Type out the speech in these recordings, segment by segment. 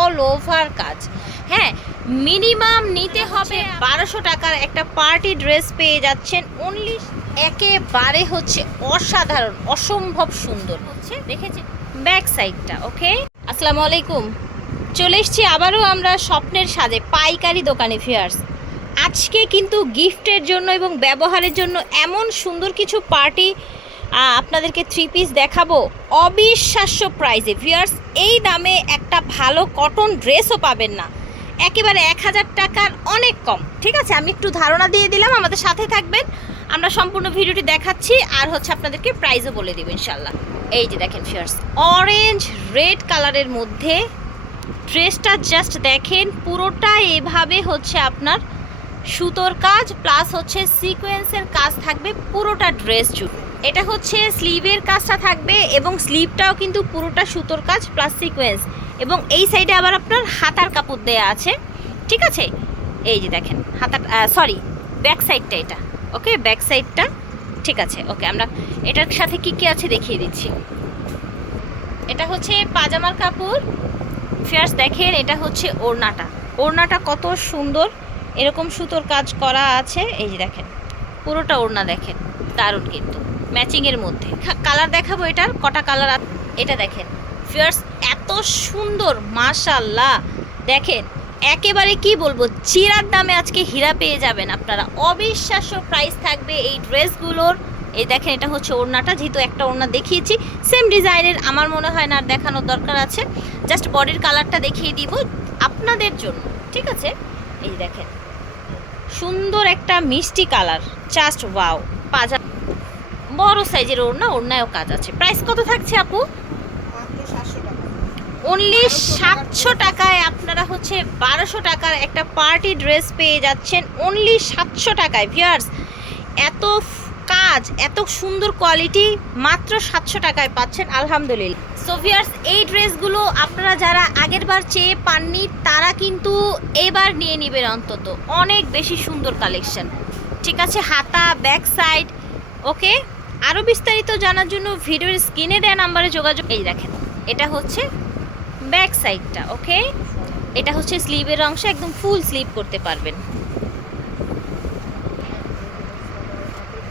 All over কাজ। হ্যাঁ minimum নিতে হবে বারোশো টাকার একটা পার্টি ড্রেস পেয়ে যাচ্ছেন। অনলি একেবারে হচ্ছে অসাধারণ, অসম্ভব সুন্দর। হচ্ছে দেখেছি ব্যাক সাইডটা ওকে আসসালামু আলাইকুম। চলে এসছি আবারও আমরা স্বপ্নের সাজে, পাইকারি দোকানে ফিয়ার্স আজকে কিন্তু গিফটের জন্য এবং ব্যবহারের জন্য এমন সুন্দর কিছু পার্টি আপনাদেরকে থ্রি পিস দেখাবো। অবিশ্বাস্য প্রাইজে ভিয়ার্স এই দামে একটা ভালো কটন ড্রেসও পাবেন না। একেবারে এক হাজার টাকার অনেক কম। ঠিক আছে? আমি একটু ধারণা দিয়ে দিলাম, আমাদের সাথে থাকবেন। আমরা সম্পূর্ণ ভিডিওটি দেখাচ্ছি, আর হচ্ছে আপনাদেরকে প্রাইজও বলে দেবো ইনশাল্লাহ এই যে দেখেন ফিয়ার্স অরেঞ্জ রেড কালারের মধ্যে ড্রেসটা জাস্ট দেখেন, পুরোটা এভাবে হচ্ছে আপনার সুতোর কাজ প্লাস হচ্ছে সিকোয়েন্সের কাজ থাকবে, পুরোটা ড্রেস জুড়ে। এটা হচ্ছে স্লিভের কাজটা থাকবে এবং স্লিভটাও কিন্তু পুরোটা সুতোর কাজ প্লাস সিকোয়েন্স এবং এই সাইডে আবার আপনার হাতার কাপড় দেয়া আছে। ঠিক আছে? এই যে দেখেন, হাতার সরি ব্যাক সাইডটা এটা। ওকে ব্যাক সাইডটা ঠিক আছে। ওকে আমরা এটার সাথে কি কি আছে দেখিয়ে দিচ্ছি। এটা হচ্ছে পাজামার কাপড়। ফিয়ার্স দেখেন, এটা হচ্ছে ওড়নাটা। ওড়নাটা কত সুন্দর। এরকম সুতোর কাজ করা আছে। এই যে দেখেন, পুরোটা ওড়না দেখেন। দারুণ কিন্তু। ম্যাচিংয়ের মধ্যে। কালার দেখাবো এটার, কটা কালার এটা দেখেন। ফিয়ার্স এত সুন্দর মাশাল্লাহ দেখেন, একেবারে কি বলব, চিরার দামে আজকে হীরা পেয়ে যাবেন আপনারা। অবিশ্বাস্য প্রাইস থাকবে এই ড্রেসগুলোর। এই দেখেন, এটা হচ্ছে ওড়নাটা, যেহেতু একটা ওড়না দেখিয়েছি। সেম ডিজাইনের আমার মনে হয় না আর দেখানোর দরকার আছে। জাস্ট বডির কালারটা দেখিয়ে দিব আপনাদের জন্য, ঠিক আছে? এই দেখেন, সুন্দর একটা মিষ্টি কালার জাস্ট ওয়াও পাজা বড় সাইজের ওড়না, ওড়নায়ও কাজ আছে। প্রাইস কত থাকছে আপু? অনলি সাতশো টাকায় আপনারা হচ্ছে বারোশো টাকার একটা পার্টি ড্রেস পেয়ে যাচ্ছেন। অনলি সাতশো টাকায় ভিয়ার্স এত কাজ, এত সুন্দর কোয়ালিটি মাত্র সাতশো টাকায় পাচ্ছেন, আলহামদুলিল্লাহ। সো ভিয়ার্স এই ড্রেসগুলো আপনারা যারা আগের বার চেয়ে পাননি, তারা কিন্তু এবার নিয়ে নেবেন অন্তত। অনেক বেশি সুন্দর কালেকশন ঠিক আছে, হাতা ব্যাক সাইড ওকে আরও বিস্তারিত জানার জন্য ভিডিওর স্ক্রিনে দেওয়া নাম্বারে যোগাযোগ এই দেখেন, এটা হচ্ছে ব্যাক সাইডটা ওকে এটা হচ্ছে স্লিভের অংশ, একদম ফুল স্লিভ করতে পারবেন।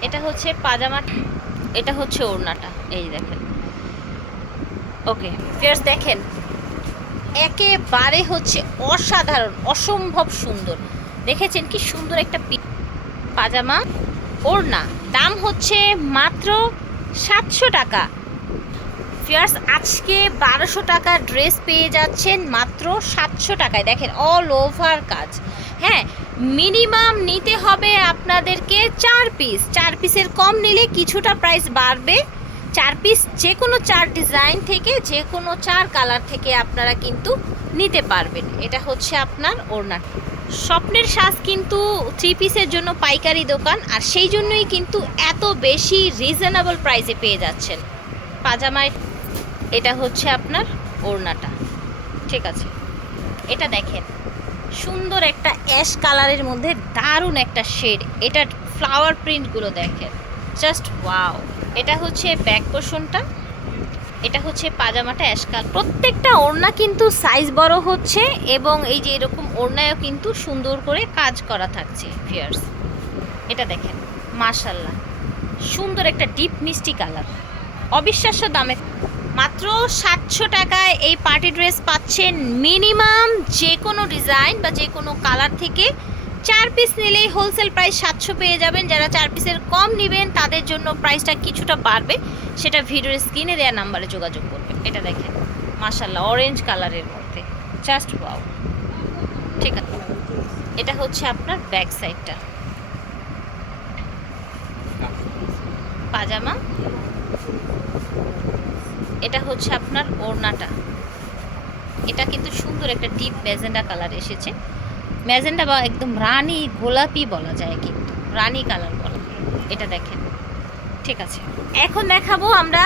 এটা হচ্ছে পাজামা, এটা হচ্ছে ওড়নাটা, এই দেখেন। ওকে ফিয়ার্স দেখেন, একেবারে হচ্ছে অসাধারণ, অসম্ভব সুন্দর। দেখেছেন কি সুন্দর একটা পাজামা, ওড়না। দাম হচ্ছে মাত্র সাতশো টাকা। ফিয়ার্স আজকে বারোশো টাকা ড্রেস পেয়ে যাচ্ছেন মাত্র সাতশো টাকায়। দেখেন অল ওভার কাজ। হ্যাঁ মিনিমাম নিতে হবে আপনাদেরকে চার পিস চার পিসের কম নিলে কিছুটা প্রাইস বাড়বে। চার পিস যে কোনো চার ডিজাইন থেকে, যে কোনো চার কালার থেকে আপনারা কিন্তু নিতে পারবেন। এটা হচ্ছে আপনার ওড়না। স্বপ্নের সাজ কিন্তু থ্রি পিসের জন্য পাইকারি দোকান, আর সেই জন্যই কিন্তু এত বেশি রিজনেবল প্রাইসে পেয়ে যাচ্ছেন। পাজামায় এটা হচ্ছে আপনার ওড়নাটা। ঠিক আছে? এটা দেখেন, সুন্দর একটা অ্যাশ কালারের মধ্যে দারুণ একটা শেড এটার ফ্লাওয়ার প্রিন্টগুলো দেখেন। জাস্ট ওয়াও এটা হচ্ছে ব্যাক পোর্শনটা এটা হচ্ছে পাজামাটা অ্যাশ কালার প্রত্যেকটা ওড়না কিন্তু সাইজ বড় হচ্ছে এবং এই যে এরকম ওড়নায়ও কিন্তু সুন্দর করে কাজ করা থাকছে ফিয়ার্স এটা দেখেন মাশাল্লাহ সুন্দর একটা ডিপ মিষ্টি কালার অবিশ্বাস্য দামে। মাত্র সাতশো টাকায় এই পার্টি ড্রেস পাচ্ছেন মিনিমাম যে কোনো ডিজাইন বা যে কোনো কালার থেকে চার পিস নিলেই হোলসেল প্রাইস সাতশো পেয়ে যাবেন। যারা চার পিসের কম নেবেন, তাদের জন্য প্রাইসটা কিছুটা বাড়বে। সেটা ভিডিওর স্ক্রিনে দেওয়া নাম্বারে যোগাযোগ করবেন এটা দেখেন মাশাল্লাহ অরেঞ্জ কালারের মধ্যে। জাস্ট ওয়াও ঠিক আছে। এটা হচ্ছে আপনার ব্যাক সাইডটা পাজামা। এটা হচ্ছে আপনার ওড়নাটা। এটা কিন্তু সুন্দর একটা ডিপ ম্যাজেন্ডা কালার এসেছে। ম্যাজেন্ডা বা একদম রানী গোলাপি বলা যায় কিন্তু, রানী কালার বলা এটা দেখেন। ঠিক আছে। এখন দেখাবো আমরা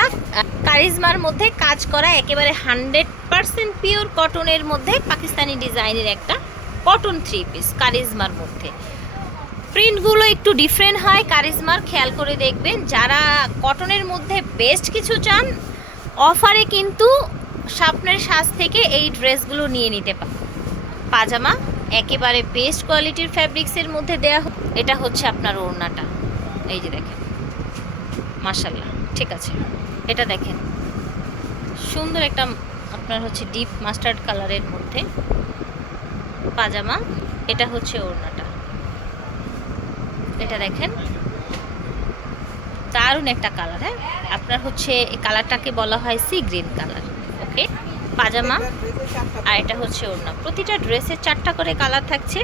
কারিজমার মধ্যে কাজ করা একেবারে হান্ড্রেড পারসেন্ট পিওর কটনের মধ্যে পাকিস্তানি ডিজাইনের একটা কটন থ্রি পিস কারিজমার মধ্যে। প্রিন্টগুলো একটু ডিফারেন্ট হয়, কারিজমার খেয়াল করে দেখবেন। যারা কটনের মধ্যে বেস্ট কিছু চান, অফারে কিন্তু স্বপ্নের সাজ থেকে এই ড্রেসগুলো নিয়ে নিতে পার পাজামা একেবারে বেস্ট কোয়ালিটির ফ্যাব্রিক্সের মধ্যে দেয়া এটা হচ্ছে আপনার ওড়নাটা। এই যে দেখেন। মাশাল্লাহ ঠিক আছে। এটা দেখেন। সুন্দর একটা আপনার হচ্ছে ডিপ মাস্টার্ড কালারের মধ্যে পাজামা। এটা হচ্ছে ওড়নাটা। এটা দেখেন। দারুণ একটা কালার হ্যাঁ? আপনার হচ্ছে কালারটাকে বলা হয় সি গ্রিন কালার পাজামা আর এটা হচ্ছে ওড়না। প্রতিটা ড্রেসের চারটা করে কালার থাকছে।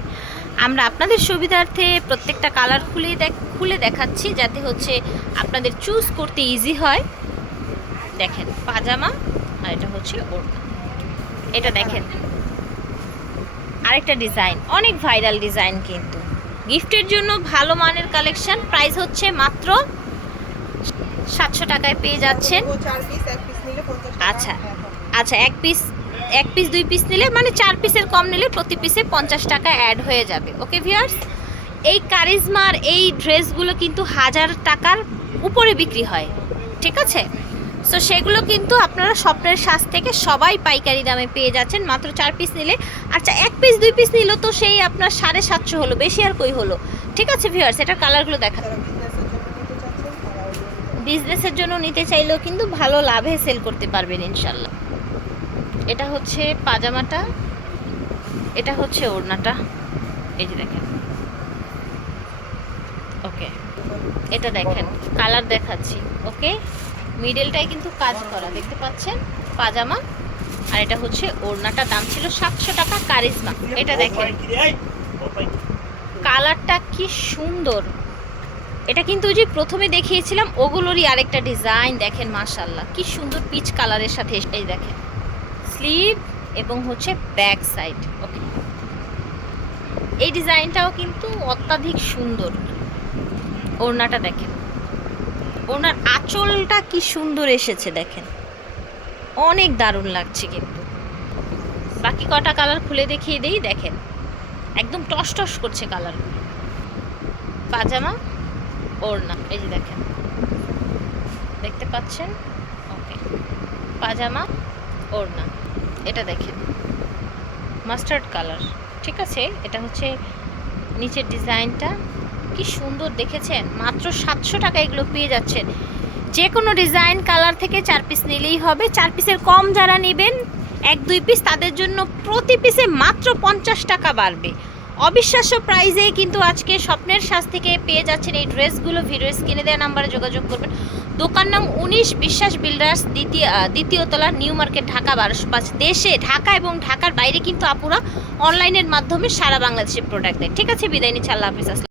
আমরা আপনাদের সুবিধার্থে প্রত্যেকটা কালার খুলে দেখ খুলে দেখাচ্ছি যাতে হচ্ছে আপনাদের চুজ করতে ইজি হয়। দেখেন পাজামা আর এটা হচ্ছে ওড়না। এটা দেখেন। আরেকটা ডিজাইন অনেক ভাইরাল ডিজাইন কিন্তু। গিফটের জন্য ভালো মানের কালেকশন প্রাইস হচ্ছে মাত্র সাতশো টাকায় পেয়ে যাচ্ছেন। আচ্ছা। আচ্ছা এক পিস এক পিস দুই পিস নিলে মানে চার পিসের কম নিলে প্রতি পিসে পঞ্চাশ টাকা অ্যাড হয়ে যাবে। ওকে ভিউয়ার্স এই কারিজমার, এই ড্রেসগুলো কিন্তু হাজার টাকার উপরে বিক্রি হয়। ঠিক আছে? সো সেগুলো কিন্তু আপনারা স্বপ্নের সাজ থেকে সবাই পাইকারি দামে পেয়ে যাচ্ছেন। মাত্র চার পিস নিলে। আচ্ছা এক পিস দুই পিস নিলেও তো সেই আপনার সাড়ে সাতশো হলো, বেশি আর কই হলো? ঠিক আছে ভিউয়ার্স এটার কালারগুলো দেখা। বিজনেসের জন্য নিতে চাইলেও কিন্তু ভালো লাভে সেল করতে পারবেন ইনশাল্লাহ এটা হচ্ছে পাজামাটা, এটা হচ্ছে ওড়নাটা। এই যে দেখেন। ওকে, এটা দেখেন, কালার দেখাচ্ছি, ওকে? মিডলটাই কিন্তু কাজ করা, দেখতে পাচ্ছেন? পাজামা, আর এটা হচ্ছে ওড়নাটা, দাম ছিল সাতশো টাকা কারিজমা। এটা দেখেন। কালারটা কি সুন্দর। এটা কিন্তু যে প্রথমে দেখিয়েছিলাম, ওগুলোরই আরেকটা ডিজাইন, দেখেন মাশাল্লাহ কি সুন্দর পিচ কালারের সাথে এই দেখেন। স্লিভ এবং হচ্ছে ব্যাক সাইড ওকে এই ডিজাইনটাও কিন্তু অত্যাধিক সুন্দর। ওড়নাটা দেখেন। ওনার আঁচলটা কি সুন্দর এসেছে দেখেন। অনেক দারুণ লাগছে কিন্তু। বাকি কটা কালার খুলে দেখিয়ে দেই, দেখেন। একদম টস টস করছে কালারগুলো পাজামা, ওড়না, এই যে দেখেন। দেখতে পাচ্ছেন? ওকে পাজামা, ওড়না। এটা দেখেন। মাস্টার্ড কালার ঠিক আছে? এটা হচ্ছে নিচের ডিজাইনটা। কি সুন্দর দেখেছেন? মাত্র সাতশো টাকা এগুলো পেয়ে যাচ্ছেন। যে কোনো ডিজাইন কালার থেকে চার পিস নিলেই হবে। চার পিসের কম যারা নেবেন, এক দুই পিস তাদের জন্য প্রতি পিসে মাত্র পঞ্চাশ টাকা বাড়বে। অবিশ্বাস্য প্রাইজে কিন্তু আজকে স্বপ্নের শাস্তি থেকে পেয়ে যাচ্ছেন এই ড্রেসগুলো। ভিডিও স্ক্রিনে দেওয়া নাম্বারে যোগাযোগ করবেন। দোকান নাম উনিশ, বিশ্বাস বিল্ডার্স দ্বিতীয় দ্বিতীয়তলা দ্বিতীয় নিউ মার্কেট ঢাকা বারোশো পাঁচ দেশে, ঢাকা এবং ঢাকার বাইরে কিন্তু আপুরা অনলাইনের মাধ্যমে সারা বাংলাদেশের প্রোডাক্ট দেয়। ঠিক আছে, বিদায় নিচ্ছে, আল্লাহ হাফিজ।